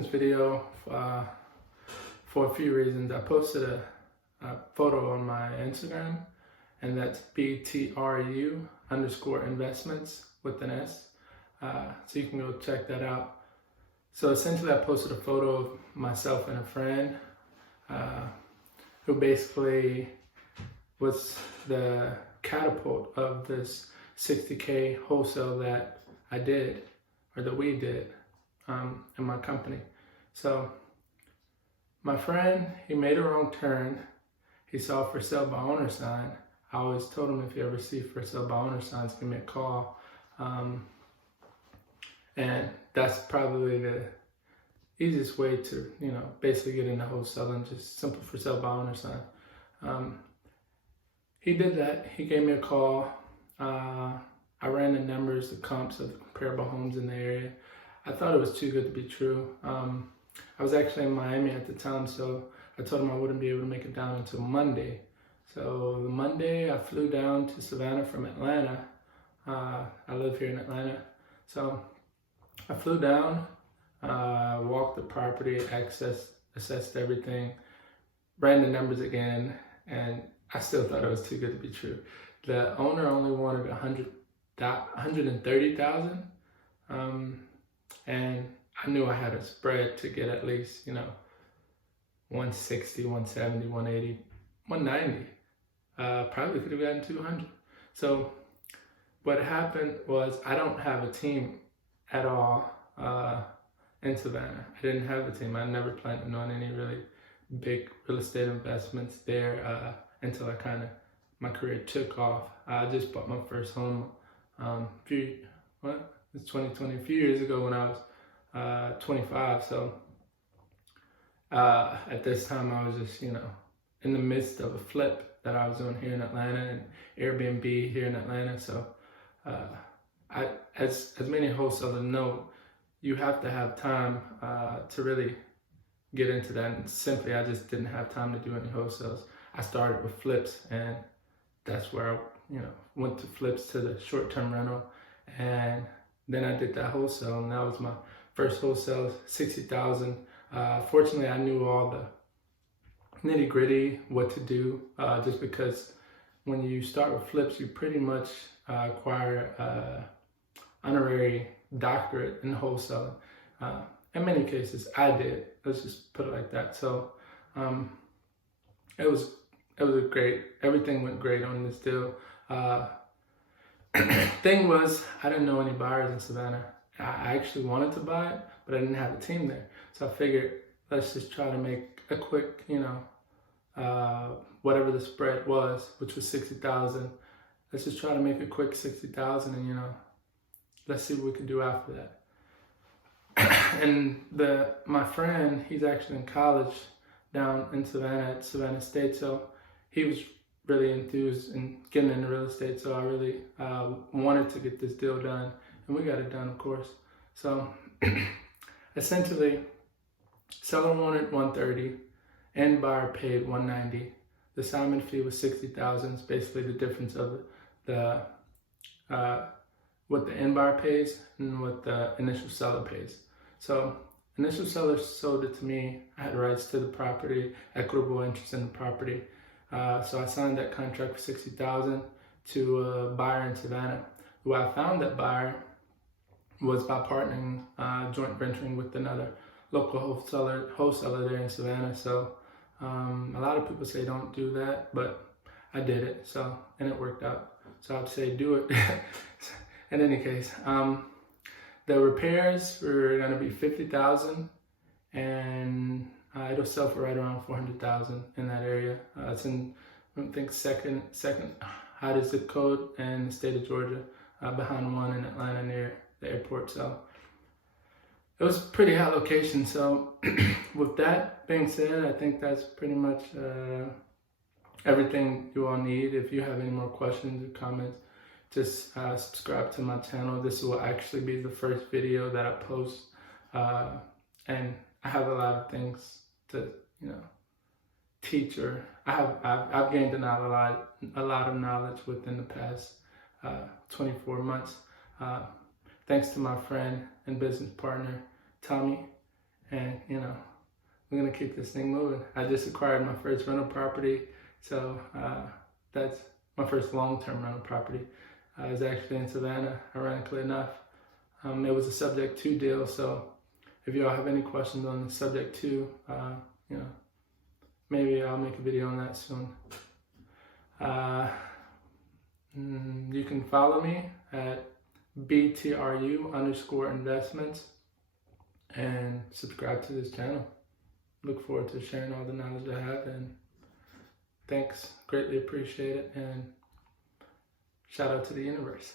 this video for a few reasons. I posted a photo on my Instagram, and that's BTRU_investments with an S. So you can go check that out. So essentially I posted a photo of myself and a friend who basically was the catapult of this 60K wholesale that I did, or that we did in my company. So my friend, he made a wrong turn. He saw for sale by owner sign. I always told him, if you ever see for sale by owner signs, give me a call. And that's probably the easiest way to, basically get into wholesaling, just simple for sale by owner sign. He did that. He gave me a call. I ran the numbers, the comps of the comparable homes in the area. I thought it was too good to be true. I was actually in Miami at the time, so I told him I wouldn't be able to make it down until Monday. So the Monday I flew down to Savannah from Atlanta. I live here in Atlanta. So I flew down, walked the property, assessed everything, ran the numbers again, and I still thought it was too good to be true. The owner only wanted $130,000, and I knew I had a spread to get at least, 160, 170, 180, 190. Probably could have gotten 200. So what happened was, I don't have a team at all in Savannah. I didn't have a team. I never planned on any really big real estate investments there until my career took off. I just bought my first home it's 2020, a few years ago when I was 25. So at this time I was just, in the midst of a flip that I was doing here in Atlanta, and Airbnb here in Atlanta. So as many wholesalers know, you have to have time to really get into that. And simply, I just didn't have time to do any wholesales. I started with flips, and that's where I, went to flips to the short-term rental, and then I did that wholesale, and that was my first wholesale, $60,000. Fortunately, I knew all the nitty-gritty, what to do, just because when you start with flips, you pretty much acquire honorary doctorate in wholesaling. In many cases, I did. Let's just put it like that. So it was everything went great on this deal. Thing was, I didn't know any buyers in Savannah. I actually wanted to buy it, but I didn't have a team there. So I figured, let's just try to make a quick, whatever the spread was, which was 60,000. Let's just try to make a quick 60,000, and let's see what we can do after that. And my friend, he's actually in college down in Savannah at Savannah State, so he was really enthused in getting into real estate. So I really wanted to get this deal done, and we got it done, of course. So essentially, seller wanted 130, end buyer paid 190. The assignment fee was 60,000. It's basically the difference of what the end buyer pays and what the initial seller pays. So initial seller sold it to me. I had rights to the property, equitable interest in the property. So I signed that contract for 60,000 to a buyer in Savannah. Who I found that buyer was by partnering, joint venturing with another local wholesaler there in Savannah. So a lot of people say don't do that, but I did it. So, and it worked out. So I'd say do it. In any case, the repairs were going to be 50,000, and it'll sell for right around 400,000 in that area. It's in, I think, second hottest zip code in the state of Georgia, behind one in Atlanta near the airport. So it was a pretty hot location. So with that being said, I think that's pretty much everything you all need. If you have any more questions or comments, just subscribe to my channel. This will actually be the first video that I post, and I have a lot of things to teach, or I've gained a lot of knowledge within the past 24 months, thanks to my friend and business partner Tommy, and we're gonna keep this thing moving. I just acquired my first rental property, so that's my first long-term rental property. It's actually in Savannah, ironically enough. It was a subject to deal, so if y'all have any questions on the subject to, maybe I'll make a video on that soon. You can follow me at BTRU_investments and subscribe to this channel. Look forward to sharing all the knowledge I have, and thanks, greatly appreciate it, and shout out to the universe.